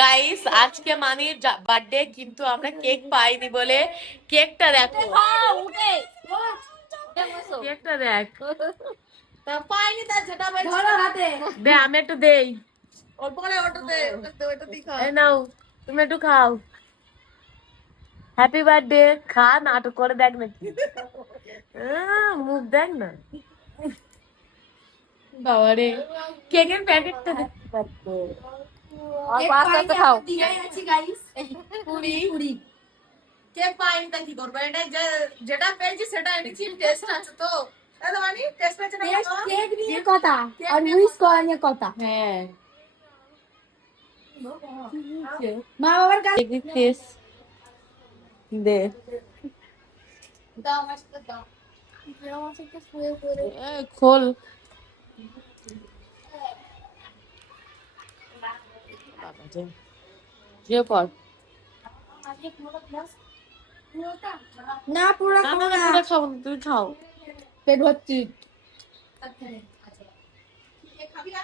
Guys আজকে মানির birthday, কিন্তু আমরা কেক পাইনি বলে কেকটা দেখো, কেকটা দেখ। পাইনি তার যেটা দে আমি একটু দেই। ওর পরে ওটা দে, ওটা দিয়ে খা। এই নাও তুমি একটু খাও। Happy birthday. খা, নাটক করে দেখ নাকি, মুখ দেখ না। বাবারে কেকের প্যাকেটটা দেখতে পাচ্ছ। আস্তে আস্তে খাও। পুরি কেক পাইনি তা কি করবো? এটা যেটা পেয়েছি সেটা এনেছি, টেস্ট আছে তো। তাহলে মানে টেস্ট আছে না? কেক নিয়ে কথা আর উইশ করা নিয়ে কথা। হ্যাঁ মা বাবার কাছে কেক দিতেস দে। দাও আমার সাথে দাও। খোল। যে পর না পুরো না না না, পুরো খাও না, তুমি খাও। পেট ভর্তি। খাবি না?